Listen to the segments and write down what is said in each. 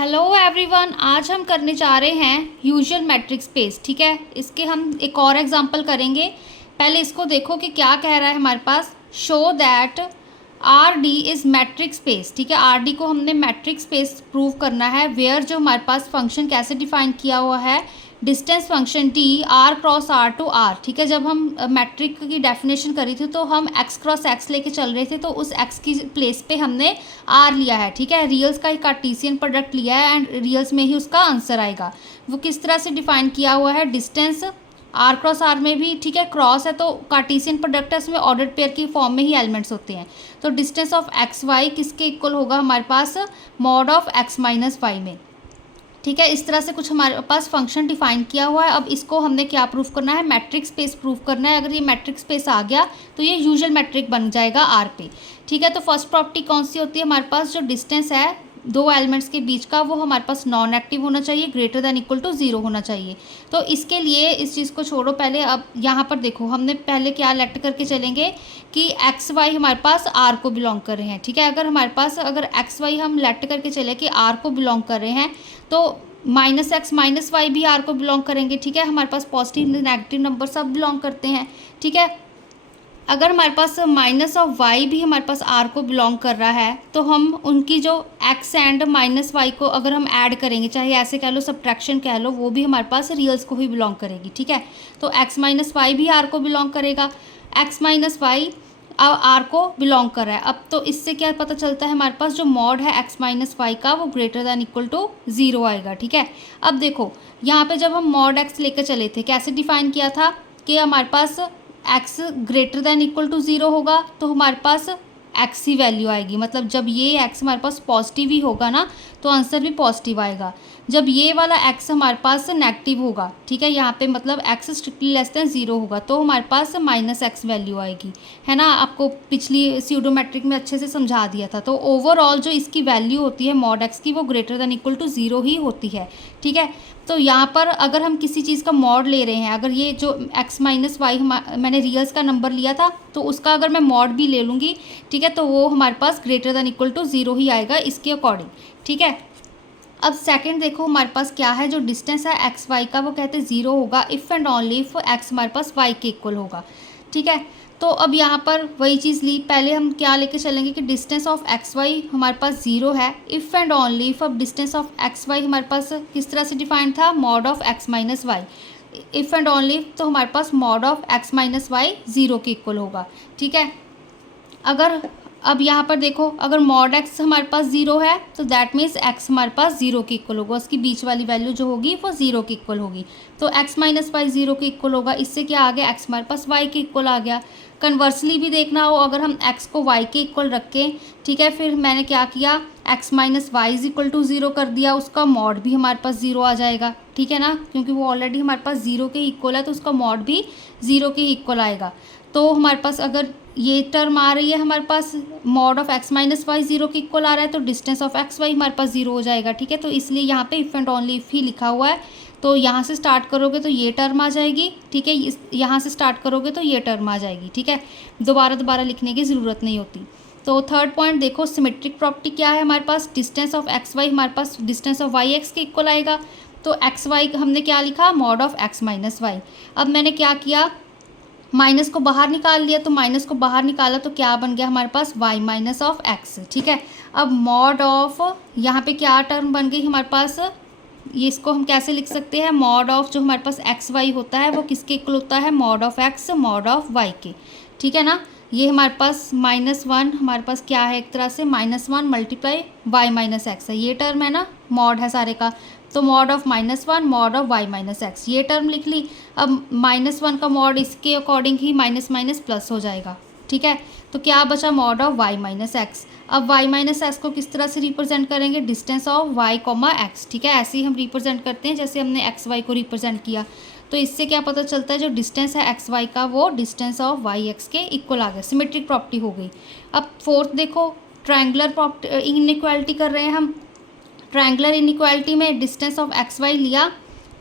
Hello everyone, आज हम करने जा रहे हैं यूजुअल मैट्रिक्स स्पेस। ठीक है, इसके हम एक और एग्जांपल करेंगे। पहले इसको देखो कि क्या कह रहा है हमारे पास। Show that R d is matrix space. ठीक है, आर डी को हमने मैट्रिक्स स्पेस प्रूव करना है। वेयर जो हमारे पास फंक्शन कैसे डिफाइन किया हुआ है, distance function T R cross R to R. ठीक है, जब हम मैट्रिक की डेफिनेशन करी थी तो हम एक्स क्रॉस एक्स लेके चल रहे थे, तो उस एक्स की प्लेस पे हमने आर लिया है। ठीक है, रियल्स का ही कार्टेशियन प्रोडक्ट लिया है एंड रियल्स में ही उसका आंसर आएगा। वो किस तरह से डिफाइन किया हुआ है, डिस्टेंस आर क्रॉस आर में भी। ठीक है, क्रॉस है तो कार्टेशियन प्रोडक्ट है, उसमें ऑर्डर्ड पेयर की फॉर्म में ही एलिमेंट्स होते हैं। तो डिस्टेंस ऑफ एक्स वाई किसके इक्वल होगा हमारे पास, mod of x minus y में। ठीक है, इस तरह से कुछ हमारे पास फंक्शन डिफाइन किया हुआ है। अब इसको हमने क्या प्रूफ करना है, मैट्रिक्स स्पेस प्रूफ करना है। अगर ये मैट्रिक्स स्पेस आ गया तो ये यूजुअल मैट्रिक बन जाएगा आर पे। ठीक है, तो फर्स्ट प्रॉपर्टी कौन सी होती है हमारे पास, जो डिस्टेंस है दो एलिमेंट्स के बीच का वो हमारे पास नॉन एक्टिव होना चाहिए, ग्रेटर दैन इक्वल टू 0 होना चाहिए। तो इसके लिए इस चीज़ को छोड़ो पहले। अब यहाँ पर देखो, हमने पहले क्या लेट करके चलेंगे कि एक्स वाई हमारे पास आर को बिलोंग कर रहे हैं। ठीक है, अगर हमारे पास अगर एक्स वाई हम लेट करके चले कि आर को बिलोंग कर रहे हैं, तो माइनस एक्स माइनस वाई भी आर को बिलोंग करेंगे। ठीक है, हमारे पास पॉजिटिव नेगेटिव नंबर सब बिलोंग करते हैं। ठीक है, अगर हमारे पास माइनस ऑफ वाई भी हमारे पास आर को बिलोंग कर रहा है, तो हम उनकी जो एक्स एंड माइनस वाई को अगर हम ऐड करेंगे, चाहे ऐसे कह लो सब्ट्रैक्शन कह लो, वो भी हमारे पास रियल्स को ही बिलोंग करेगी। ठीक है, तो एक्स माइनस वाई भी आर को बिलोंग करेगा, एक्स माइनस वाई अब आर को बिलोंग कर रहा है। अब तो इससे क्या पता चलता है, हमारे पास जो मॉड है एक्स माइनस वाई का वो ग्रेटर दैन इक्वल टू 0 आएगा। ठीक है, अब देखो यहाँ पे जब हम मॉड एक्स लेकर चले थे, कैसे डिफाइन किया था कि हमारे पास x greater than equal to 0 होगा तो हमारे पास एक्स ही वैल्यू आएगी। मतलब जब ये एक्स हमारे पास पॉजिटिव ही होगा ना, तो आंसर भी पॉजिटिव आएगा। जब ये वाला एक्स हमारे पास नेगेटिव होगा, ठीक है, यहाँ पे मतलब एक्स स्ट्रिक्टली लेस दैन 0 होगा, तो हमारे पास माइनस एक्स वैल्यू आएगी। है ना, आपको पिछली स्यूडोमेट्रिक में अच्छे से समझा दिया था। तो ओवरऑल जो इसकी वैल्यू होती है मॉड एक्स की, वो ग्रेटर दैन इक्वल टू 0 ही होती है। ठीक है, तो यहाँ पर अगर हम किसी चीज़ का मॉड ले रहे हैं, अगर ये जो एक्स माइनस वाई मैंने रियल्स का नंबर लिया था, तो उसका अगर मैं मॉड भी ले लूँगी, ठीक है, तो वो हमारे पास ग्रेटर दैन इक्वल टू 0 ही आएगा इसके अकॉर्डिंग। ठीक है, अब सेकंड देखो हमारे पास क्या है, जो डिस्टेंस है एक्स वाई का वो कहते हैं 0 होगा if and only if x हमारे पास वाई के इक्वल होगा। ठीक है, तो अब यहाँ पर वही चीज़ ली, पहले हम क्या लेके चलेंगे कि डिस्टेंस ऑफ एक्स वाई हमारे पास 0 है इफ़ एंड ओनली इफ। अब डिस्टेंस ऑफ एक्स वाई हमारे पास किस तरह से डिफाइंड था, mod of x minus y. If and only तो हमारे पास mod of x minus y 0 के इक्वल होगा। ठीक है, अगर अब यहाँ पर देखो, अगर मॉड एक्स हमारे पास 0 है तो दैट मीन्स एक्स हमारे पास 0 के इक्वल होगा, उसकी बीच वाली वैल्यू जो होगी वो 0 के इक्वल होगी। तो एक्स माइनस वाई 0 के इक्वल होगा, इससे क्या आ गया, एक्स हमारे पास वाई के इक्वल आ गया। कन्वर्सली भी देखना हो, अगर हम एक्स को वाई के इक्वल रखें, ठीक है, फिर मैंने क्या किया, x minus y is equal to 0 कर दिया, उसका मॉड भी हमारे पास 0 आ जाएगा। ठीक है ना, क्योंकि वो ऑलरेडी हमारे पास 0 के इक्वल है, तो उसका मॉड भी 0 के इक्वल आएगा। तो हमारे पास अगर ये टर्म आ रही है, हमारे पास mod of x minus y 0 के इक्वल आ रहा है, तो डिस्टेंस ऑफ एक्स वाई हमारे पास 0 हो जाएगा। ठीक है, तो इसलिए यहाँ पे if and only if he लिखा हुआ है। तो यहाँ से स्टार्ट करोगे तो ये टर्म आ जाएगी। ठीक है, यहाँ से स्टार्ट करोगे तो ये टर्म आ जाएगी। ठीक है, दोबारा लिखने की ज़रूरत नहीं होती। तो थर्ड पॉइंट देखो, सिमेट्रिक प्रॉपर्टी क्या है हमारे पास, डिस्टेंस ऑफ एक्स वाई हमारे पास डिस्टेंस ऑफ वाई एक्स के इक्वल आएगा। तो एक्स वाई हमने क्या लिखा, mod of x minus y. अब मैंने क्या किया, माइनस को बाहर निकाल लिया, तो माइनस को बाहर निकाला तो क्या बन गया हमारे पास, वाई माइनस ऑफ एक्स। ठीक है, अब मॉड ऑफ यहाँ पे क्या टर्म बन गई हमारे पास, ये इसको हम कैसे लिख सकते हैं, मॉड ऑफ जो हमारे पास एक्स वाई होता है वो किसके इक्वल होता है, mod of x mod of y के। ठीक है ना, ये हमारे पास -1 हमारे पास क्या है, एक तरह से -1 मल्टीप्लाई वाई माइनस एक्स है, ये टर्म है ना, मॉड है सारे का। तो mod of -1 mod of y minus x, ये टर्म लिख ली। अब -1 का मॉड इसके अकॉर्डिंग ही माइनस माइनस प्लस हो जाएगा। ठीक है, तो क्या बचा, mod of y minus x. अब वाई माइनस एक्स को किस तरह से रिप्रेजेंट करेंगे, distance of y comma x. ठीक है, ऐसे ही हम रिप्रेजेंट करते हैं जैसे हमने एक्स वाई को रिप्रेजेंट किया। तो इससे क्या पता चलता है, जो डिस्टेंस है एक्स वाई का वो डिस्टेंस ऑफ वाई एक्स के इक्वल आ गया, सिमेट्रिक प्रॉपर्टी हो गई। अब फोर्थ देखो, ट्रायंगुलर इनइक्वालिटी कर रहे हैं हम। ट्रायंगुलर इनइक्वालिटी में डिस्टेंस ऑफ एक्स वाई लिया,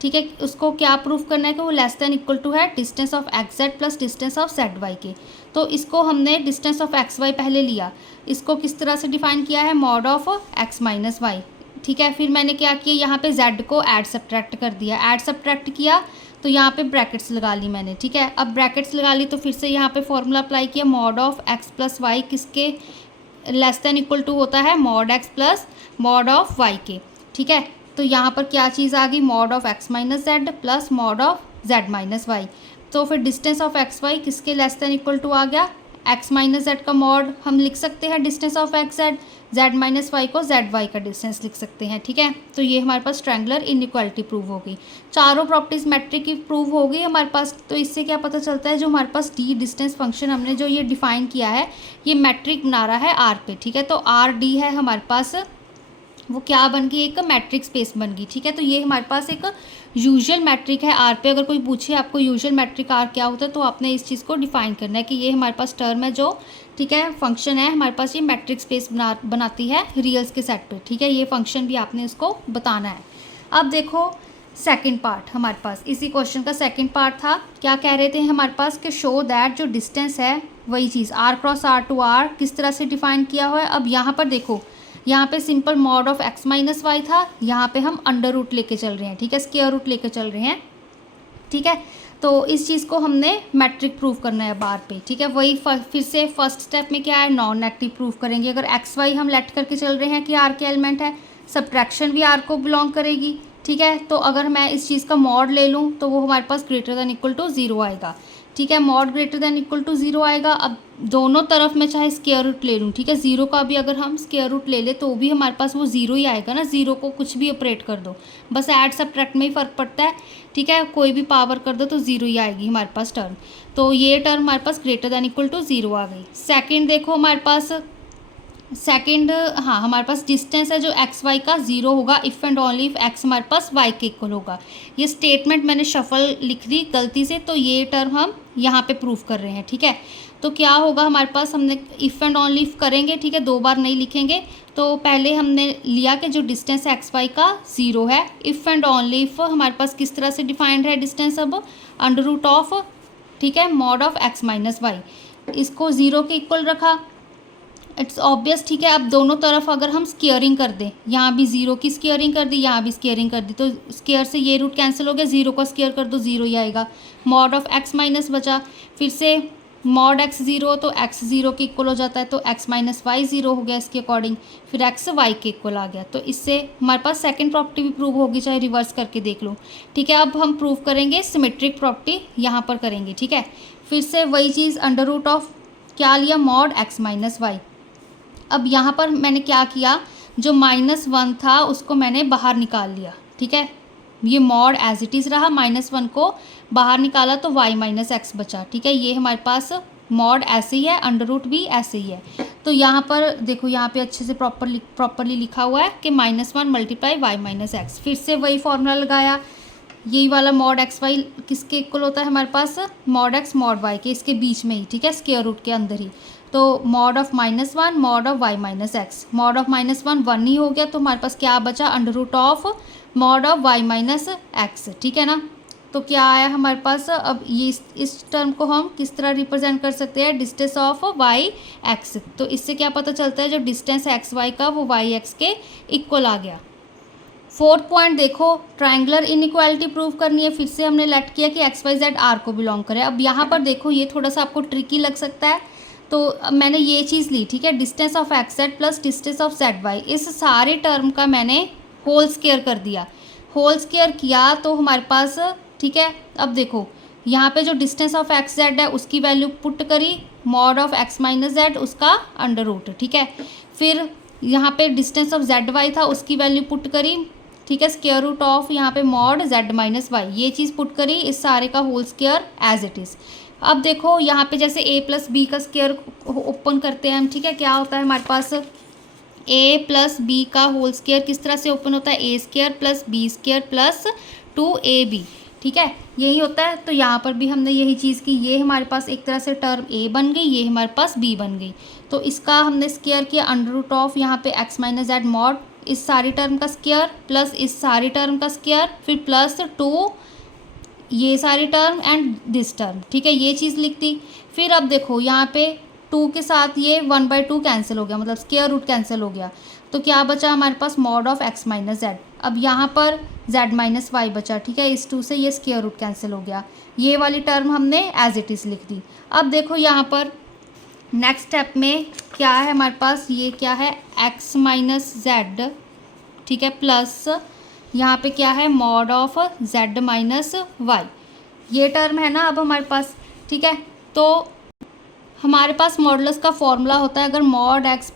ठीक है, उसको क्या प्रूफ करना है कि वो लेस दैन इक्वल टू है distance of x z plus distance of z y के। तो इसको हमने डिस्टेंस ऑफ एक्स वाई पहले लिया, इसको किस तरह से डिफाइन किया है, mod of x minus y. ठीक है। फिर मैंने क्या किया, यहाँ पे z को ऐड सब्ट्रैक्ट कर दिया, ऐड सब्ट्रैक्ट किया तो यहाँ पे ब्रैकेट्स लगा ली मैंने, ठीक है। अब ब्रैकेट्स लगा ली तो फिर से यहाँ पे फॉर्मूला अप्लाई किया, mod of x plus y किसके लेस देन इक्वल टू होता है, mod x plus mod of y के, ठीक है। तो यहाँ पर क्या चीज़ आ गई, mod of x minus z plus mod of z minus y. तो फिर डिस्टेंस ऑफ एक्स वाई किसके लेस देन इक्वल टू आ गया, x माइनस जेड का मॉड हम लिख सकते हैं distance of x z, z minus y को z वाई का डिस्टेंस लिख सकते हैं, ठीक है। तो ये हमारे पास ट्रायंगुलर इनइक्वालिटी प्रूव हो गई, चारों प्रॉपर्टीज मैट्रिक की प्रूव हो गई हमारे पास। तो इससे क्या पता चलता है, जो हमारे पास d डिस्टेंस फंक्शन हमने जो ये डिफाइन किया है ये मैट्रिक बना रहा है r पे, ठीक है। तो आर डी है हमारे पास, वो क्या बन गई, एक मैट्रिक स्पेस बन गई, ठीक है। तो ये हमारे पास एक यूजुअल मैट्रिक है आर पे। अगर कोई पूछे आपको यूजुअल मैट्रिक आर क्या होता है तो आपने इस चीज़ को डिफाइन करना है कि ये हमारे पास टर्म है जो, ठीक है, फंक्शन है हमारे पास, ये मैट्रिक स्पेस बनाती है रियल्स के सेट पे, ठीक है। ये फंक्शन भी आपने इसको बताना है। अब देखो सेकंड पार्ट हमारे पास, इसी क्वेश्चन का सेकंड पार्ट था, क्या कह रहे थे हमारे पास कि शो दैट जो डिस्टेंस है वही चीज़ R cross R to R किस तरह से डिफाइन किया हुआ है। अब यहाँ पर देखो, यहाँ पे simple mod of x minus y था, यहाँ पे हम अंडर रूट लेके चल रहे हैं, ठीक है, स्क्वायर रूट लेके चल रहे हैं, ठीक है। तो इस चीज़ को हमने मैट्रिक प्रूव करना है बार पे, ठीक है। वही फिर से फर्स्ट स्टेप में क्या है, नॉन नेगेटिव प्रूव करेंगे। अगर एक्स वाई हम लेट करके चल रहे हैं कि आर के एलिमेंट है, सब्ट्रैक्शन भी आर को बिलोंग करेगी, ठीक है। तो अगर मैं इस चीज़ का मॉड ले लूँ तो वो हमारे पास ग्रेटर दैन इक्वल टू 0 आएगा, ठीक है। Mod greater than equal to 0 आएगा। अब दोनों तरफ मैं चाहे स्क्वायर रूट ले लूँ, ठीक है, 0 का भी अगर हम स्क्वायर रूट ले ले तो भी हमारे पास वो 0 ही आएगा ना, 0 को कुछ भी ऑपरेट कर दो, बस ऐड सब्ट्रैक्ट में ही फ़र्क पड़ता है, ठीक है। कोई भी पावर कर दो तो 0 ही आएगी हमारे पास टर्म। तो ये टर्म हमारे पास ग्रेटर दैन इक्वल टू 0 आ गई। सेकेंड देखो हमारे पास, सेकेंड, हाँ, हमारे पास डिस्टेंस है जो एक्स वाई का 0 होगा if and only if x हमारे पास वाई के इक्वल होगा। ये स्टेटमेंट मैंने शफल लिख दी गलती से, तो ये टर्म हम यहाँ पे प्रूफ कर रहे हैं, ठीक है। तो क्या होगा हमारे पास, हमने इफ़ एंड ओनली इफ करेंगे, ठीक है, 2 बार नहीं लिखेंगे। तो पहले हमने लिया कि जो डिस्टेंस एक्स वाई का 0 है, इफ़ एंड ओनली इफ हमारे पास किस तरह से डिफाइंड है डिस्टेंस, अब अंडर रूट ऑफ, ठीक है, mod of x minus y, इसको 0 के इक्वल रखा, इट्स ऑब्वियस, ठीक है। अब दोनों तरफ अगर हम स्क्वेयरिंग कर दें, यहाँ भी 0 की स्क्वेयरिंग कर दी, यहाँ भी स्क्वेयरिंग कर दी, तो स्क्वेयर से ये रूट कैंसिल हो गया, 0 को स्क्वेयर कर दो 0 ही आएगा। मॉड ऑफ एक्स माइनस बचा, फिर से मॉड एक्स 0 तो एक्स 0 के इक्वल हो जाता है, तो एक्स माइनस वाई 0 हो गया इसके अकॉर्डिंग, फिर एक्स वाई के इक्वल आ गया। तो इससे हमारे पास सेकंड प्रॉपर्टी भी प्रूव होगी, चाहे रिवर्स करके देख लो, ठीक है। अब हम प्रूव करेंगे सिमेट्रिक प्रॉपर्टी, यहाँ पर करेंगे, ठीक है। फिर से वही चीज़, अंडर रूट ऑफ क्या लिया, मॉड एक्स माइनस वाई। अब यहाँ पर मैंने क्या किया, जो -1 था उसको मैंने बाहर निकाल लिया, ठीक है। ये मॉड एज इट इज़ रहा, -1 को बाहर निकाला तो y माइनस एक्स बचा, ठीक है। ये हमारे पास मॉड ऐसे ही है, अंडर रूट भी ऐसे ही है। तो यहाँ पर देखो, यहाँ पे अच्छे से प्रॉपरली लिखा हुआ है कि -1 मल्टीप्लाई y माइनस एक्स। फिर से वही फॉर्मूला लगाया, यही वाला मॉड एक्स वाई किसके इक्वल होता है हमारे पास, मॉड एक्स मॉड वाई के, इसके बीच में ही, ठीक है, स्क्वायर रूट के अंदर ही। तो mod of -1 mod of y minus x, mod of -1 1 ही हो गया, तो हमारे पास क्या बचा, under root of mod of y minus x, ठीक है ना। तो क्या आया हमारे पास, अब ये इस टर्म को हम किस तरह रिप्रेजेंट कर सकते हैं, डिस्टेंस ऑफ y एक्स। तो इससे क्या पता चलता है, जो डिस्टेंस एक्स वाई का वो y एक्स के इक्वल आ गया। फोर्थ पॉइंट देखो, ट्रायंगुलर इनइक्वालिटी प्रूव करनी है। फिर से हमने लेट किया कि एक्स वाई जेड आर को बिलोंग करे। अब यहाँ पर देखो, ये थोड़ा सा आपको ट्रिकी लग सकता है, तो मैंने ये चीज़ ली, ठीक है, distance of x z plus distance of z y, इस सारे टर्म का मैंने होल स्क्वायर कर दिया। होल स्क्वायर किया तो हमारे पास, ठीक है, अब देखो यहाँ पे जो डिस्टेंस ऑफ एक्स जेड है उसकी वैल्यू पुट करी, mod of x minus Z उसका अंडर रूट, ठीक है। फिर यहाँ पे डिस्टेंस ऑफ जेड वाई था, उसकी वैल्यू पुट करी, ठीक है, स्क्वायर रूट ऑफ यहाँ पे मॉड जेड माइनस वाई, ये चीज़ पुट करी, इस सारे का whole square as it is. अब देखो यहाँ पे जैसे a प्लस बी का स्क्वायर ओपन करते हैं हम, ठीक है, क्या होता है हमारे पास, a प्लस बी का होल स्क्वायर किस तरह से ओपन होता है, a square plus B square plus 2ab, ठीक है, यही होता है। तो यहाँ पर भी हमने यही चीज़ की, ये हमारे पास एक तरह से टर्म a बन गई, ये हमारे पास b बन गई। तो इसका हमने स्क्वायर किया, अंडर रूट ऑफ यहाँ पे x माइनस जेड मॉड इस सारी टर्म का स्क्वायर प्लस इस सारी टर्म का स्क्वायर, फिर प्लस 2 ये सारी टर्म एंड दिस टर्म, ठीक है, ये चीज़ लिख दी। फिर अब देखो यहाँ पे 2 के साथ ये 1/2 कैंसिल हो गया, मतलब स्क्वायर रूट कैंसिल हो गया। तो क्या बचा हमारे पास mod of x minus z. अब यहाँ पर z माइनस वाई बचा, ठीक है। इस 2 से ये स्क्वायर रूट कैंसिल हो गया, ये वाली टर्म हमने एज इट इज़ लिख दी। अब देखो यहाँ पर नेक्स्ट स्टेप में क्या है हमारे पास, ये क्या है x माइनस जेड, ठीक है, प्लस यहाँ पे क्या है mod of z minus y, ये टर्म है ना अब हमारे पास, ठीक है। तो हमारे पास मॉडुलस का फॉर्मूला होता है, अगर मॉड x,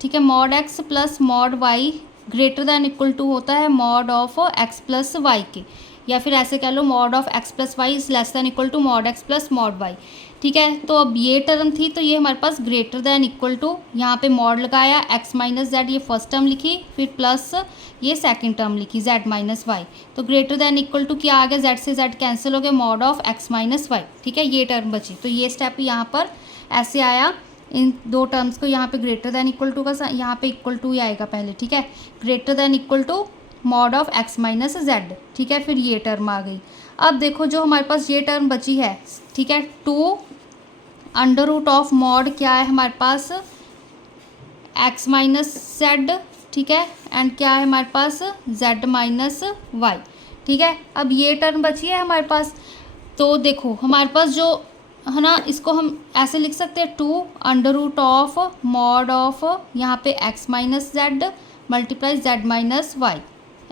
ठीक है, mod x plus mod y greater than equal to होता है mod of x plus y के, या फिर ऐसे कह लो mod of x plus y is less than equal to mod x plus mod y, ठीक है। तो अब ये टर्म थी तो ये हमारे पास ग्रेटर दैन इक्वल टू, यहाँ पे मॉड लगाया x माइनस जेड, ये फर्स्ट टर्म लिखी, फिर प्लस ये सेकंड टर्म लिखी z माइनस वाई, तो ग्रेटर दैन इक्वल टू क्या आ गया, z से z कैंसिल हो गया, mod of x minus y, ठीक है, ये टर्म बची। तो ये स्टेप यहाँ पर ऐसे आया, इन दो टर्म्स को यहाँ पे ग्रेटर दैन इक्वल टू का यहाँ पे इक्वल टू ही आएगा पहले, ठीक है, greater than equal to mod of x minus z, ठीक है, फिर ये टर्म आ गई। अब देखो जो हमारे पास ये टर्म बची है, ठीक है, 2 अंडर रूट ऑफ मॉड क्या है हमारे पास x माइनस जेड, ठीक है, एंड क्या है हमारे पास z माइनस वाई, ठीक है। अब ये टर्म बची है हमारे पास, तो देखो हमारे पास जो है ना, इसको हम ऐसे लिख सकते हैं 2 under root of mod of यहाँ पे x minus z multiply z minus y.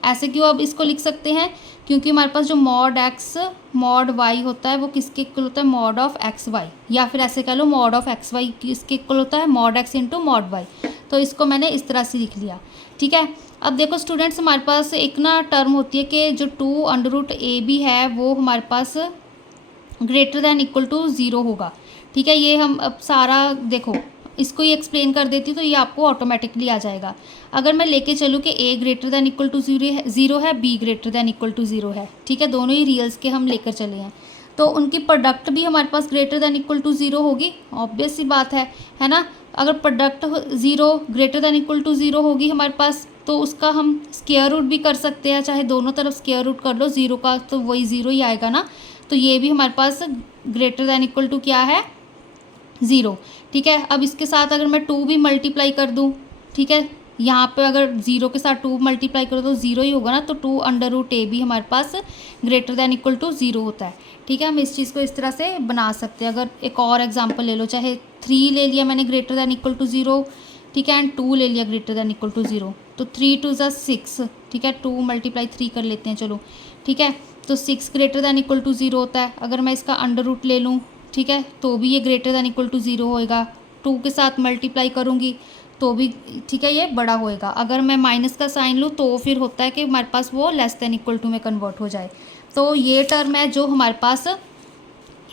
ऐसे क्यों अब इसको लिख सकते हैं, क्योंकि हमारे पास जो मॉड x मॉड y होता है वो किसके इक्वल होता है, मॉड ऑफ एक्स वाई, या फिर ऐसे कह लो मॉड ऑफ एक्स वाई किसके इक्वल होता है, mod x into mod y. तो इसको मैंने इस तरह से लिख लिया, ठीक है। अब देखो स्टूडेंट्स, हमारे पास एक ना टर्म होती है कि जो 2 अंडर रूट ए बी है वो हमारे पास ग्रेटर दैन इक्वल टू 0 होगा, ठीक है। ये हम अब सारा देखो इसको ही एक्सप्लेन कर देती तो ये आपको ऑटोमेटिकली आ जाएगा। अगर मैं लेके चलूँ कि a greater than equal to 0 है, b greater than equal to 0 है, ठीक है, दोनों ही रियल्स के हम लेकर चले हैं, तो उनकी प्रोडक्ट भी हमारे पास ग्रेटर दैन इक्वल टू 0 होगी, ऑब्वियस सी बात है ना। अगर product 0 greater than equal to 0 होगी हमारे पास, तो उसका हम स्क्वायर रूट भी कर सकते हैं, चाहे दोनों तरफ स्क्वायर रूट कर लो 0 का, तो वही 0 ही आएगा ना। तो ये भी हमारे पास ग्रेटर दैन इक्वल टू क्या है, 0, ठीक है। अब इसके साथ अगर मैं 2 भी मल्टीप्लाई कर दूँ, ठीक है, यहाँ पे अगर 0 के साथ 2 मल्टीप्लाई करो तो 0 ही होगा ना, तो 2 अंडर रूट ए भी हमारे पास ग्रेटर दैन इक्वल टू 0 होता है, ठीक है। हम इस चीज़ को इस तरह से बना सकते हैं। अगर एक और एग्जांपल ले लो, चाहे 3 ले लिया मैंने ग्रेटर दैन इक्वल टू 0, ठीक है, एंड 2 ले लिया ग्रेटर दैन इक्वल टू 0, तो 3 2 ज़ा 6, ठीक है, 2 मल्टीप्लाई 3 कर लेते हैं चलो, ठीक है, तो 6 ग्रेटर दैन इक्वल टू 0 होता है। अगर मैं इसका अंडर रूट ले लूँ, ठीक है, तो भी ये ग्रेटर दैन इक्वल टू 0 होएगा, 2 के साथ मल्टीप्लाई करूँगी तो भी, ठीक है, ये बड़ा होएगा। अगर मैं माइनस का साइन लूँ तो फिर होता है कि हमारे पास वो लेस दैन इक्वल टू में कन्वर्ट हो जाए। तो ये टर्म है जो हमारे पास,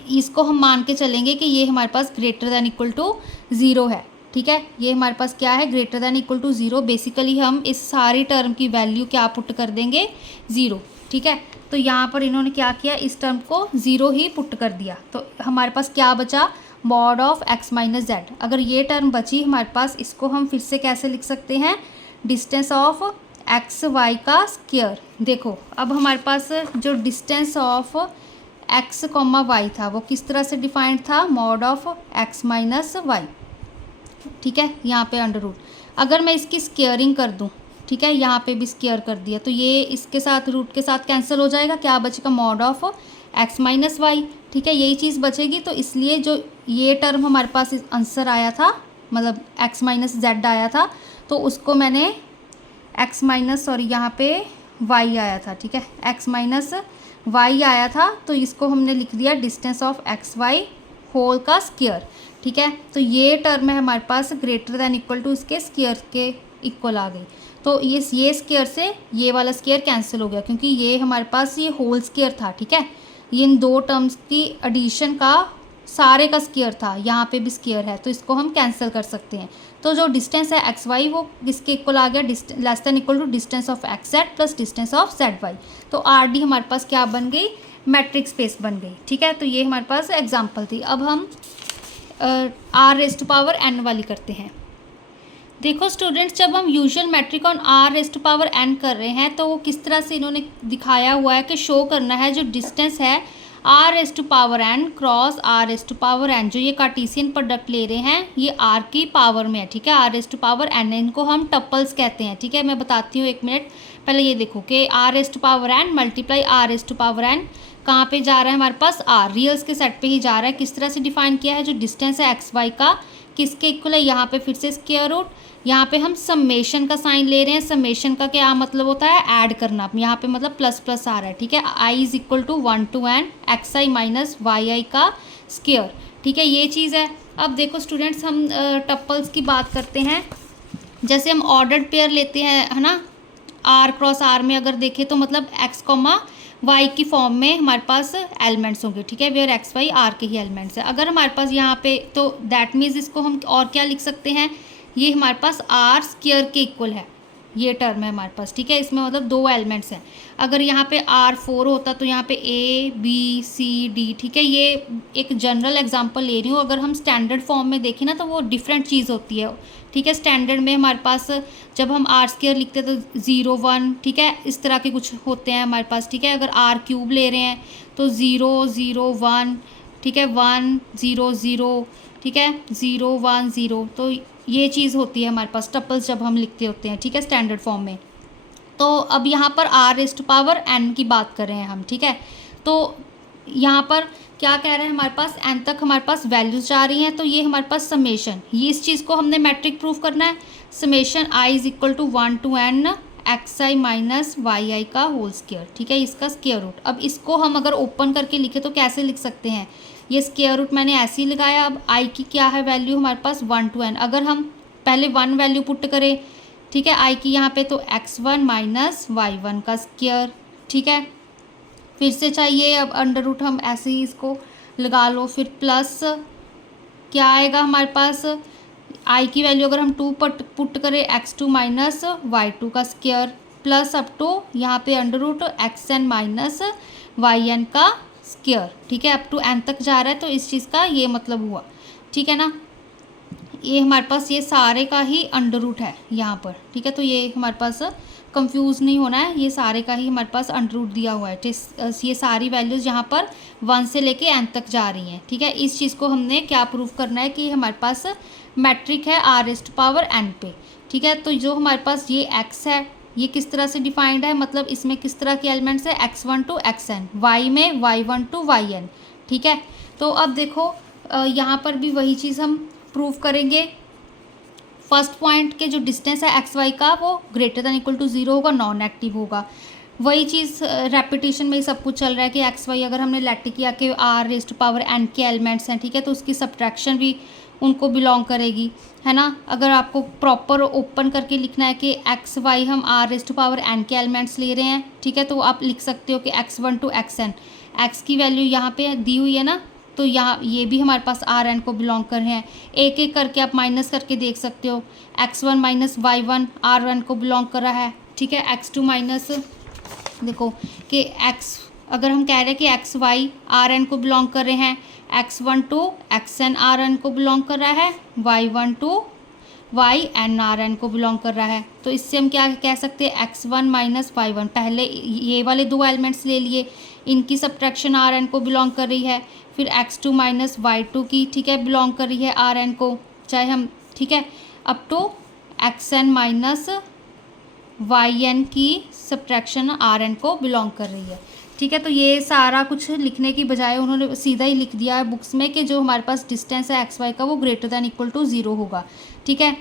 इसको हम मान के चलेंगे कि ये हमारे पास ग्रेटर दैन इक्वल टू 0 है, ठीक है, ये हमारे पास क्या है, greater than equal to 0। Basically हम इस सारी टर्म की वैल्यू क्या पुट कर देंगे, 0, ठीक है। तो यहाँ पर इन्होंने क्या किया, इस टर्म को 0 ही पुट कर दिया, तो हमारे पास क्या बचा, mod of x minus Z. अगर ये टर्म बची हमारे पास, इसको हम फिर से कैसे लिख सकते हैं, डिस्टेंस ऑफ एक्स वाई का स्क्वायर। देखो अब हमारे पास जो distance of x comma y था वो किस तरह से डिफाइंड था, mod of x minus y, ठीक है, यहाँ पे अंडर रूट। अगर मैं इसकी स्क्वेयरिंग कर दूँ, ठीक है, यहाँ पे भी स्क्वायर कर दिया, तो ये इसके साथ रूट के साथ कैंसिल हो जाएगा, क्या बचेगा, mod of x minus y, ठीक है, यही चीज़ बचेगी। तो इसलिए जो ये टर्म हमारे पास आंसर आया था, मतलब x माइनस जेड आया था, तो उसको मैंने x माइनस, सॉरी यहाँ पे y आया था, ठीक है, x माइनस y आया था, तो इसको हमने लिख दिया distance of x y whole का स्क्वायर, ठीक है। तो ये टर्म है हमारे पास ग्रेटर दैन इक्वल टू इसके स्क्वायर के इक्वल आ गई। तो ये स्क्वायर से ये वाला स्क्वायर कैंसिल हो गया, क्योंकि ये हमारे पास ये होल स्क्वायर था, ठीक है, ये इन दो टर्म्स की एडिशन का सारे का स्क्वायर था, यहाँ पे भी स्क्वायर है, तो इसको हम कैंसिल कर सकते हैं। तो जो डिस्टेंस है एक्स वाई वो किसके इक्वल आ गया, less than equal to distance of x z plus distance of z y. तो आर डी हमारे पास क्या बन गई, मैट्रिक स्पेस बन गई, ठीक है। तो ये हमारे पास एग्जाम्पल थी। अब हम R raise to power n वाली करते हैं। देखो स्टूडेंट्स, जब हम usual metric on R raise to power n कर रहे हैं तो वो किस तरह से इन्होंने दिखाया हुआ है कि शो करना है जो डिस्टेंस है R s to power n cross R s to power n, जो ये कार्टेशियन प्रोडक्ट ले रहे हैं ये आर की पावर में है, ठीक है, R s to power n, इनको हम टप्पल्स कहते हैं, ठीक है। मैं बताती हूँ, एक मिनट। पहले ये देखो कि R s to power n multiply R s to power n कहाँ पे जा रहा है हमारे पास, आर रियल्स के सेट पे ही जा रहा है। किस तरह से डिफाइन किया है, जो डिस्टेंस है एक्स वाई का किसके इक्वल है, यहाँ पे फिर से स्क्वायर रूट, यहाँ पे हम समेशन का साइन ले रहे हैं। समेशन का क्या मतलब होता है, ऐड करना, यहाँ पे मतलब प्लस प्लस आ रहा है, ठीक है। I is equal to 1 to n x i minus Y i का स्क्वायर, ठीक है, ये चीज़ है। अब देखो स्टूडेंट्स, हम टप्पल्स की बात करते हैं। जैसे हम ऑर्डर्ड पेयर लेते हैं, है ना, आर क्रॉस आर में अगर देखें तो मतलब एक्स कॉमा वाई की फॉर्म में हमारे पास एलिमेंट्स होंगे, ठीक है, वेयर एक्स वाई आर के ही एलिमेंट्स हैं। अगर हमारे पास यहाँ पे, तो दैट मीन्स इसको हम और क्या लिख सकते हैं, ये हमारे पास आर स्क्वायर के इक्वल है, ये टर्म है हमारे पास, ठीक है। इसमें मतलब दो एलिमेंट्स हैं। अगर यहाँ पे R4 होता तो यहाँ पे A B C D, ठीक है, ये एक जनरल एग्जांपल ले रही हूँ। अगर हम स्टैंडर्ड फॉर्म में देखें ना तो वो डिफरेंट चीज़ होती है, ठीक है। स्टैंडर्ड में हमारे पास जब हम आर स्क्वायर लिखते हैं तो 0 1, ठीक है, इस तरह के कुछ होते हैं हमारे पास, ठीक है। अगर आर क्यूब ले रहे हैं तो 0 0 1, ठीक है, 1 0 0, ठीक है, 0 1 0, तो ये चीज़ होती है हमारे पास टप्पल्स जब हम लिखते होते हैं, ठीक है, स्टैंडर्ड फॉर्म में। तो अब यहाँ पर R raise to power n की बात कर रहे हैं हम, ठीक है। तो यहाँ पर क्या कह रहे हैं, हमारे पास एन तक हमारे पास वैल्यूज जा रही हैं, तो ये हमारे पास समेशन, ये इस चीज़ को हमने मैट्रिक प्रूफ करना है। Summation i is equal to 1 to n x i minus Y i का होल स्क्वायर, ठीक है, इसका स्क्वायर रूट। अब इसको हम अगर ओपन करके लिखे तो कैसे लिख सकते हैं, ये स्क्वायर रूट मैंने ऐसे ही लगाया। अब आई की क्या है वैल्यू हमारे पास 1 to n, अगर हम पहले 1 वैल्यू पुट करें, ठीक है, आई की यहाँ पे, तो x1 माइनस y1 का स्क्वायर, ठीक है। फिर से चाहिए अब अंडर रूट, हम ऐसे ही इसको लगा लो, फिर प्लस क्या आएगा हमारे पास, आई की वैल्यू अगर हम 2 पुट करें, x2 माइनस y2 का स्क्वायर, प्लस अप टू यहाँ पे under root xn minus yn का स्क्वायर, ठीक है, अप टू n तक जा रहा है, तो इस चीज़ का ये मतलब हुआ, ठीक है ना। ये हमारे पास ये सारे का ही अंडर रूट है यहाँ पर, ठीक है, तो ये हमारे पास कंफ्यूज नहीं होना है, ये सारे का ही हमारे पास अंडर रूट दिया हुआ है। ये सारी वैल्यूज़ यहाँ पर 1 से लेके n तक जा रही हैं, ठीक है। इस चीज़ को हमने क्या प्रूफ करना है कि हमारे पास मैट्रिक है R raise to power n पे, ठीक है। तो जो हमारे पास ये x है, ये किस तरह से डिफाइंड है, मतलब इसमें किस तरह के एलिमेंट्स है, x1 to xn, y में y1 to yn, ठीक है। तो अब देखो यहाँ पर भी वही चीज़ हम प्रूव करेंगे। फर्स्ट पॉइंट के जो डिस्टेंस है एक्स वाई का वो ग्रेटर दैन इक्वल टू 0 होगा, नॉन एक्टिव होगा। वही चीज़ रेपिटेशन में ही सब कुछ चल रहा है कि एक्स वाई अगर हमने लेट किया कि R raise to power n के एलिमेंट्स हैं, ठीक है, तो उसकी सब्ट्रैक्शन भी उनको बिलोंग करेगी, है ना। अगर आपको प्रॉपर ओपन करके लिखना है कि एक्स वाई हम R raise to power n के एलिमेंट्स ले रहे हैं, ठीक है, तो आप लिख सकते हो कि x1 to xn, एक्स की वैल्यू यहाँ पे दी हुई है ना, तो यहाँ ये भी हमारे पास आर एन को बिलोंग कर रहे हैं। एक एक करके आप माइनस करके देख सकते हो, x1 minus y1 R n को बिलोंग कर रहा है, ठीक है। x2 माइनस, देखो कि x, अगर हम कह रहे हैं कि एक्स वाई आर एन को बिलोंग कर रहे हैं, x1 to xn R n को बिलोंग कर रहा है, y1 to yn R n को बिलोंग कर रहा है, तो इससे हम क्या कह सकते हैं, x1 माइनस y1, पहले ये वाले दो एलिमेंट्स ले लिए, इनकी सब्ट्रैक्शन आर एन को बिलोंग कर रही है, फिर x2 माइनस y2 की, ठीक है, बिलोंग कर रही है आर एन को, चाहे हम, ठीक है, up to xn minus yn की सब्ट्रैक्शन आर एन को बिलोंग कर रही है, ठीक है। तो ये सारा कुछ लिखने की बजाय उन्होंने सीधा ही लिख दिया है बुक्स में कि जो हमारे पास डिस्टेंस है एक्स वाई का वो ग्रेटर दैन इक्वल टू 0 होगा, ठीक है।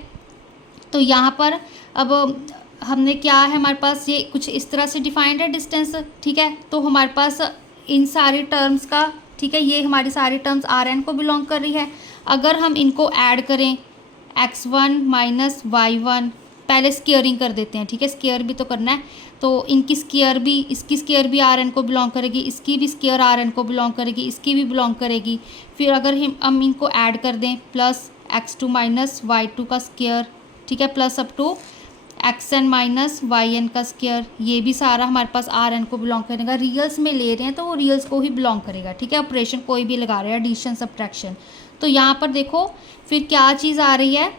तो यहाँ पर अब हमने क्या है, हमारे पास ये कुछ इस तरह से डिफाइंड है डिस्टेंस, ठीक है। तो हमारे पास इन सारे टर्म्स का, ठीक है, ये हमारी सारी टर्म्स आर एन को बिलोंग कर रही है। अगर हम इनको ऐड करें, x1 माइनस y1, पहले स्क्वेयरिंग कर देते हैं, ठीक है, स्क्वेयर भी तो करना है, तो इनकी स्क्वेयर भी, इसकी स्क्वेयर भी आर एन को बिलोंग करेगी, इसकी भी स्क्वेयर आर एन को बिलोंग करेगी, इसकी भी बिलोंग करेगी। फिर अगर हम इनको ऐड कर दें, प्लस x2 माइनस y2 का स्क्वेयर, ठीक है, plus up to xn minus yn का स्क्वेयर, ये भी सारा हमारे पास आर एन को बिलोंग करेगा। रियल्स में ले रहे हैं तो वो रियल्स को ही बिलोंग करेगा, ठीक है। ऑपरेशन कोई भी लगा रहे हैं, एडिशन सब्ट्रैक्शन, तो यहाँ पर देखो फिर क्या चीज़ आ रही है,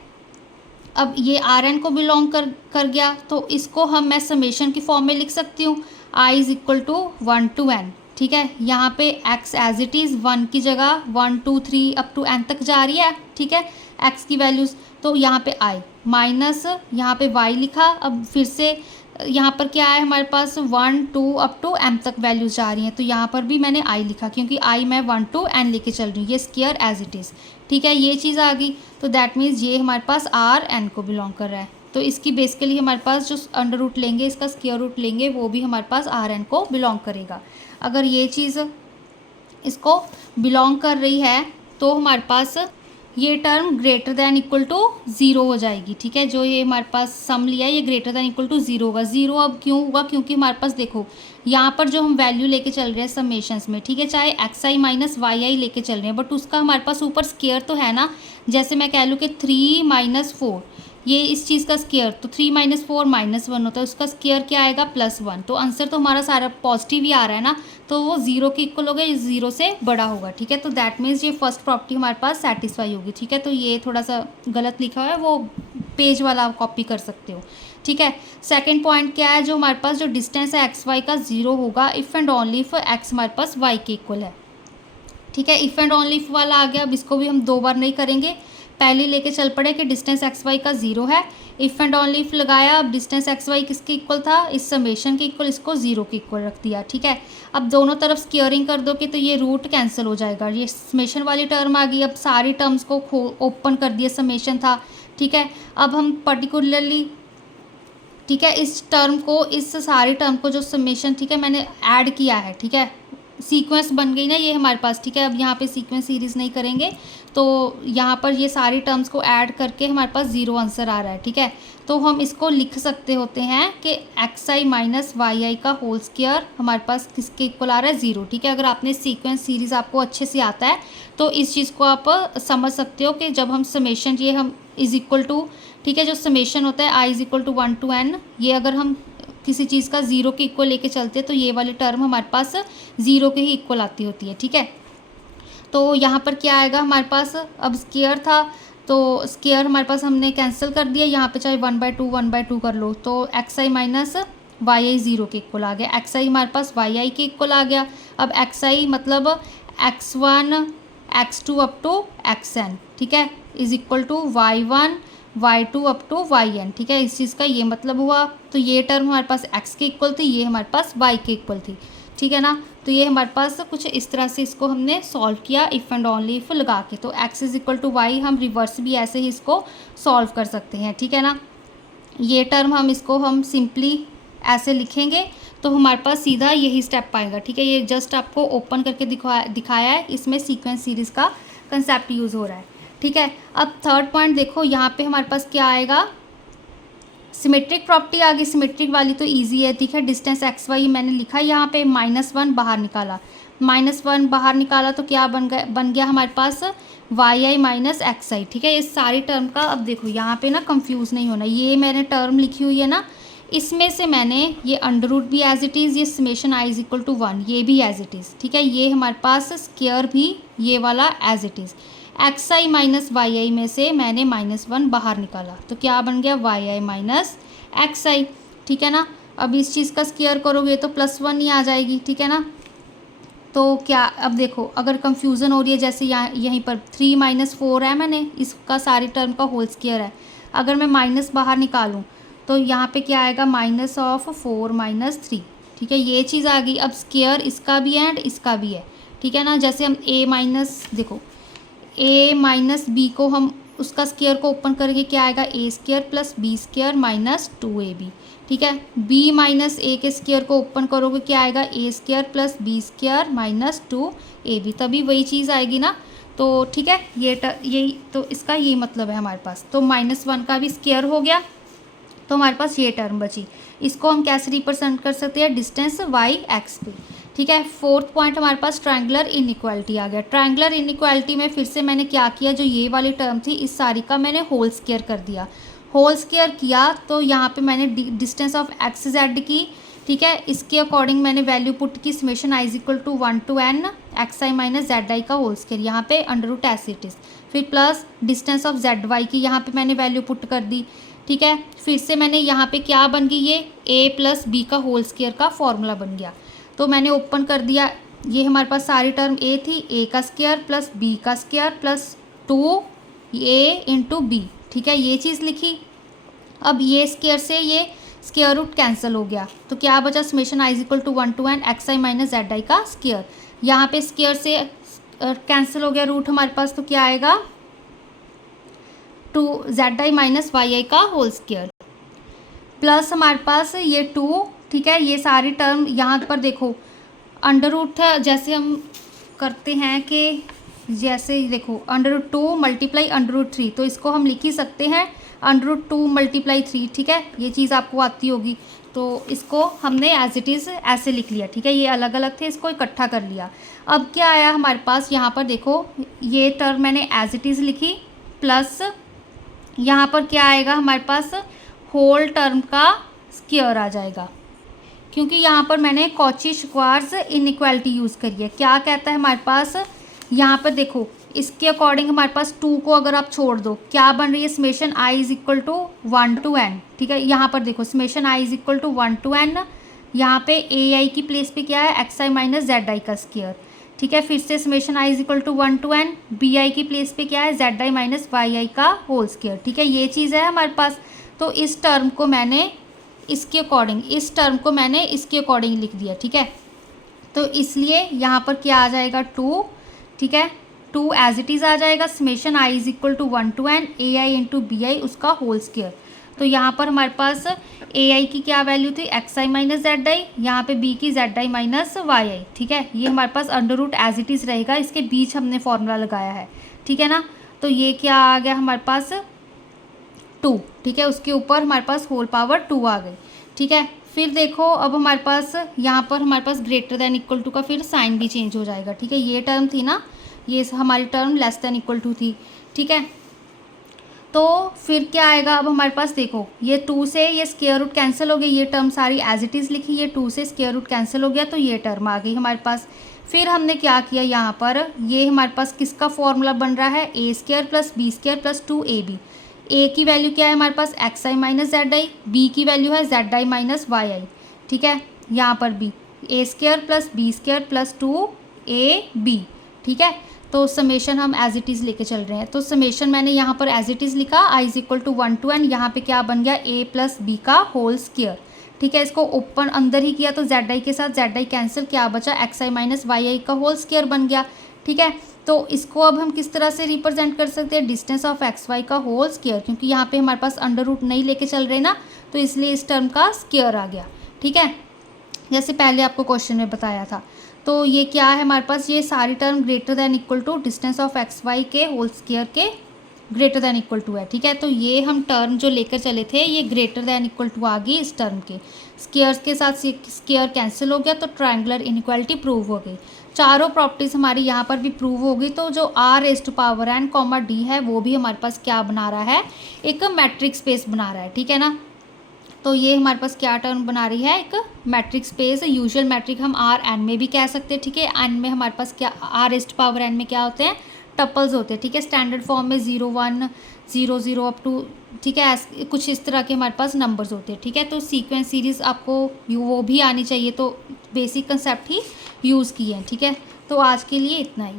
अब ये आर एन को बिलोंग कर गया, तो इसको हम मैं समेशन की फॉर्म में लिख सकती हूँ, i is equal to 1 to n, ठीक है। यहाँ पे x एज इट इज़ 1 की जगह 1 2 3 अप टू n तक जा रही है, ठीक है, x की वैल्यूज़। तो यहाँ पे i माइनस यहाँ पे y लिखा। अब फिर से यहाँ पर क्या है हमारे पास 1 2 अप टू m तक वैल्यूज जा रही हैं, तो यहाँ पर भी मैंने i लिखा क्योंकि i मैं 1 to n लेके चल रही हूँ, ये स्क्वायर एज इट इज़, ठीक है। ये चीज़ आ गई, तो दैट मीन्स ये हमारे पास r n को बिलोंग कर रहा है। तो इसकी बेसिकली हमारे पास जो अंडर रूट लेंगे, इसका स्क्वायर रूट लेंगे, वो भी हमारे पास r n को बिलोंग करेगा। अगर ये चीज़ इसको बिलोंग कर रही है तो हमारे पास ये term greater than equal to 0 हो जाएगी, ठीक है। जो ये हमारे पास सम लिया है ये ग्रेटर दैन इक्वल टू 0 होगा। 0 अब क्यों होगा, क्योंकि हमारे पास देखो यहाँ पर जो हम वैल्यू लेके चल रहे हैं समेशंस में, ठीक है, चाहे xi माइनस वाई लेके चल रहे हैं, बट उसका हमारे पास ऊपर स्क्वायर तो है ना। जैसे मैं कह लूँ कि 3 माइनस 4, ये इस चीज़ का स्क्वायर, तो 3 माइनस 4 माइनस 1 होता है, उसका स्क्वायर क्या आएगा +1। तो आंसर तो हमारा सारा पॉजिटिव ही आ रहा है ना, तो वो 0 के इक्वल होगा, 0 से बड़ा होगा, ठीक है। तो दैट मीन्स ये फर्स्ट प्रॉपर्टी हमारे पास सेटिस्फाई होगी, ठीक है। तो ये थोड़ा सा गलत लिखा हुआ है, वो पेज वाला आप कॉपी कर सकते हो, ठीक है। सेकेंड पॉइंट क्या है, जो हमारे पास जो डिस्टेंस है एक्स वाई का 0 होगा if and only if x हमारे पास वाई के इक्वल है, ठीक है। इफ़ एंड ओनली इफ वाला आ गया। अब इसको भी हम 2 बार नहीं करेंगे, पहले लेके चल पड़े कि डिस्टेंस एक्स वाई का 0 है, इफ़ एंड ओनली इफ लगाया। अब डिस्टेंस एक्स वाई किसके इक्वल था, इस समेशन के इक्वल, इसको 0 के इक्वल रख दिया, ठीक है। अब दोनों तरफ स्क्वायरिंग कर दो कि तो ये रूट कैंसिल हो जाएगा, ये समेशन वाली टर्म आ गई। अब सारी टर्म्स को ओपन कर दिया, समेशन था, ठीक है। अब हम पर्टिकुलरली, ठीक है, इस टर्म को, इस सारी टर्म को जो समेशन, ठीक है, मैंने ऐड किया है, ठीक है, सीक्वेंस बन गई ना ये हमारे पास, ठीक है। अब यहाँ पे सीक्वेंस सीरीज़ नहीं करेंगे, तो यहाँ पर ये सारी टर्म्स को ऐड करके हमारे पास 0 आंसर आ रहा है, ठीक है। तो हम इसको लिख सकते होते हैं कि xi माइनस वाई का होल स्क्वायर हमारे पास किसके इक्वल आ रहा है, 0, ठीक है। अगर आपने सीक्वेंस सीरीज़ आपको अच्छे से आता है तो इस चीज़ को आप समझ सकते हो कि जब हम समेशन, ये हम इज़ इक्वल टू, ठीक है, जो समेशन होता है i is equal to 1 to n, ये अगर हम किसी चीज़ का 0 के इक्वल लेके चलते हैं तो ये वाली टर्म हमारे पास 0 के ही इक्वल आती होती है, ठीक है। तो यहाँ पर क्या आएगा हमारे पास, अब स्क्वायर था तो स्क्वायर हमारे पास हमने कैंसिल कर दिया, यहाँ पे चाहे 1/2 कर लो, तो xi माइनस वाई 0 के इक्वल आ गया, xi हमारे पास वाई के इक्वल आ गया। अब xi मतलब x1 x2 up to xn, ठीक है, is equal to y1 y2 up to yn, ठीक है। इस चीज़ का ये मतलब हुआ। तो ये टर्म हमारे पास x के इक्वल थी, ये हमारे पास y के इक्वल थी, ठीक है ना। तो ये हमारे पास कुछ इस तरह से इसको हमने सॉल्व किया इफ़ एंड ओनली इफ़ लगा के। तो x is equal to y हम रिवर्स भी ऐसे ही इसको सॉल्व कर सकते हैं, ठीक है ना। ये टर्म हम सिंपली ऐसे लिखेंगे तो हमारे पास सीधा यही स्टेप आएगा, ठीक है। ये जस्ट आपको ओपन करके दिखाया है, इसमें सीक्वेंस सीरीज़ का कंसेप्ट यूज़ हो रहा है, ठीक है। अब थर्ड पॉइंट देखो, यहाँ पे हमारे पास क्या आएगा, सिमेट्रिक प्रॉपर्टी आ गई। सिमेट्रिक वाली तो इजी है, ठीक है। डिस्टेंस एक्स वाई मैंने लिखा यहाँ पे, -1 बाहर निकाला, -1 बाहर निकाला तो क्या बन गया हमारे पास वाई आई माइनस एक्स आई, ठीक है। इस सारी टर्म का अब देखो यहाँ पे ना कंफ्यूज नहीं होना, ये मैंने टर्म लिखी हुई है ना, इसमें से मैंने ये अंडर रूट भी एज इट इज़, ये summation i is equal to 1 ये भी एज इट इज़, ठीक है। ये हमारे पास स्क्वायर भी ये वाला as it is, xi minus y में से मैंने -1 बाहर निकाला तो क्या बन गया y i माइनस xi, ठीक है ना। अब इस चीज़ का स्क्वायर करोगे तो +1 ही आ जाएगी, ठीक है ना। तो क्या, अब देखो अगर कंफ्यूजन हो रही है, जैसे यहाँ यहीं पर 3 माइनस 4 है, मैंने इसका सारी टर्म का होल स्क्वायर है, अगर मैं माइनस बाहर निकालूँ तो यहाँ पे क्या आएगा -4 - 3, ठीक है। ये चीज़ आ गई। अब स्क्वायर इसका भी है एंड इसका भी है, ठीक है ना। जैसे हम देखो a माइनस बी को हम उसका स्क्वायर को ओपन करेंगे, क्या आएगा a² plus b² minus 2ab, ठीक है। b माइनस a के स्क्वायर को ओपन करोगे, क्या आएगा a² plus b² minus 2ab, तभी वही चीज़ आएगी ना। तो ठीक है, यही तो इसका यही मतलब है हमारे पास। तो -1 का भी स्क्वायर हो गया, तो हमारे पास ये टर्म बची। इसको हम कैसे रिप्रेजेंट कर सकते हैं, डिस्टेंस y x पे, ठीक है। फोर्थ पॉइंट हमारे पास ट्रायंगुलर इनइक्वालिटी आ गया। ट्रायंगुलर इनइक्वालिटी में फिर से मैंने क्या किया, जो ये वाली टर्म थी इस सारी का मैंने होल स्क्वायर कर दिया। होल स्क्वायर किया तो यहाँ पे मैंने डिस्टेंस ऑफ एक्स जेड की, ठीक है। इसके अकॉर्डिंग मैंने वैल्यू पुट की, summation i is equal to 1 to n xi minus z का होल स्क्वायर, यहाँ पे under root as it is, फिर plus distance of z y की यहाँ पे मैंने वैल्यू पुट कर दी, ठीक है। फिर से मैंने यहाँ पे क्या बन गई, ये a प्लस बी का होल स्क्वायर का फॉर्मूला बन गया। तो मैंने ओपन कर दिया ये हमारे पास सारी टर्म ए थी, ए का स्क्वायर प्लस बी का square plus 2a into b, ठीक है, ये चीज़ लिखी। अब ये स्क्वायर से ये स्क्वायर रूट कैंसिल हो गया, तो क्या बचा, summation i equal to 1 to n xi minus Z i का स्क्वायर। यहाँ पे स्क्वायर से कैंसिल हो गया रूट हमारे पास, तो क्या आएगा 2z i minus Y i का होल स्क्वायर प्लस हमारे पास ये 2, ठीक है, ये सारी टर्म यहाँ पर देखो अंडर रूट है, जैसे हम करते हैं कि जैसे देखो under root 2 multiply under root 3, तो इसको हम लिख ही सकते हैं अंडर रूट 2 मल्टीप्लाई 3, ठीक है, ये चीज़ आपको आती होगी, तो इसको हमने एज इट इज़ ऐसे लिख लिया, ठीक है, ये अलग अलग थे, इसको इकट्ठा कर लिया। अब क्या आया हमारे पास, यहाँ पर देखो ये टर्म मैंने एज इट इज़ लिखी प्लस यहाँ पर क्या आएगा हमारे पास, होल टर्म का स्क्वायर आ जाएगा, क्योंकि यहाँ पर मैंने कॉची-श्वार्ट्ज इनइक्वालिटी यूज़ करी है। क्या कहता है हमारे पास, यहाँ पर देखो इसके अकॉर्डिंग हमारे पास 2 को अगर आप छोड़ दो, क्या बन रही है, summation i is equal to 1 to n, ठीक है, यहाँ पर देखो summation i is equal to 1 to n, यहाँ पे ए आई की प्लेस पे क्या है, xi माइनस जेड आई का स्क्वायर, ठीक है, फिर से summation i is equal to 1 to n, b i की प्लेस पे क्या है, Z I minus Y i का होल स्क्वायर, ठीक है, ये चीज़ है हमारे पास। तो इस टर्म को मैंने इसके अकॉर्डिंग, इस टर्म को मैंने इसके अकॉर्डिंग लिख दिया, ठीक है, तो इसलिए यहाँ पर क्या आ जाएगा 2, ठीक है, 2 एज इट इज़ आ जाएगा, summation i is equal to 1 to n a i into b i उसका होल स्क्वायर। तो यहाँ पर हमारे पास ए आई की क्या वैल्यू थी, xi माइनस जेड आई, यहाँ पे b की जेड आई माइनस वाई आई, ठीक है, ये हमारे पास under root as it is रहेगा, इसके बीच हमने फॉर्मूला लगाया है, ठीक है ना, तो ये क्या आ गया हमारे पास 2, ठीक है, उसके ऊपर हमारे पास होल पावर 2 आ गई, ठीक है। फिर देखो अब हमारे पास यहाँ पर हमारे पास ग्रेटर दैन इक्वल टू का फिर साइन भी चेंज हो जाएगा, ठीक है, ये टर्म थी ना, ये हमारी term less than equal to थी, ठीक है, तो फिर क्या आएगा, अब हमारे पास देखो ये 2 से ये स्क्वायर रूट कैंसिल हो गई, ये टर्म सारी एज इट इज़ लिखी, ये 2 से स्क्वायर रूट कैंसिल हो गया, तो ये टर्म आ गई हमारे पास। फिर हमने क्या किया, यहाँ पर ये हमारे पास किसका फॉर्मूला बन रहा है, A square plus B square plus 2ab, A की वैल्यू क्या है हमारे पास, xi minus Z I, B की वैल्यू है जेड आई माइनस वाई आई, ठीक है, यहाँ पर भी A square plus B square plus 2ab, ठीक है, तो समेशन हम एज इट इज़ लेके चल रहे हैं, तो समेशन मैंने यहाँ पर एज इट इज़ लिखा i is equal to 1 to n, यहाँ पे क्या बन गया a प्लस बी का होल स्क्वायर, ठीक है, इसको ओपन अंदर ही किया तो जेड आई के साथ जेड आई कैंसिल, क्या बचा xi माइनस वाई आई का होल स्क्वायर बन गया, ठीक है। तो इसको अब हम किस तरह से रिप्रेजेंट कर सकते हैं, डिस्टेंस ऑफ एक्स वाई का होल स्क्वायर, क्योंकि यहाँ पे हमारे पास अंडर रूट नहीं लेके चल रहे ना, तो इसलिए इस टर्म का स्क्वायर आ गया, ठीक है, जैसे पहले आपको क्वेश्चन में बताया था। तो ये क्या है हमारे पास, ये सारी term greater than equal to distance of x y के होल स्क्वायर के ग्रेटर दैन इक्वल टू है, ठीक है, तो ये हम टर्म जो लेकर चले थे ये ग्रेटर दैन इक्वल टू आ गई इस टर्म के, स्क्वायर्स के साथ स्क्वायर कैंसिल हो गया, तो ट्रायंगुलर इनइक्वालिटी प्रूव हो गई, चारों प्रॉपर्टीज़ हमारी यहाँ पर भी प्रूव होगी। तो जो r raise to power n comma d है वो भी हमारे पास क्या बना रहा है, एक मैट्रिक स्पेस बना रहा है, ठीक है ना, तो ये हमारे पास क्या टर्म बना रही है, एक मैट्रिक स्पेस, यूजुअल मैट्रिक हम आर एन में भी कह सकते हैं, ठीक है, एन में हमारे पास क्या r raise to power n में क्या होते हैं, टपल्स होते हैं, ठीक है, स्टैंडर्ड फॉर्म में 0 1 0 0 अप टू, ठीक है, कुछ इस तरह के हमारे पास नंबर्स होते हैं, ठीक है, तो सीक्वेंस सीरीज़ आपको वो भी आनी चाहिए, तो बेसिक कंसेप्ट ही यूज़ किए हैं, ठीक है, तो आज के लिए इतना ही।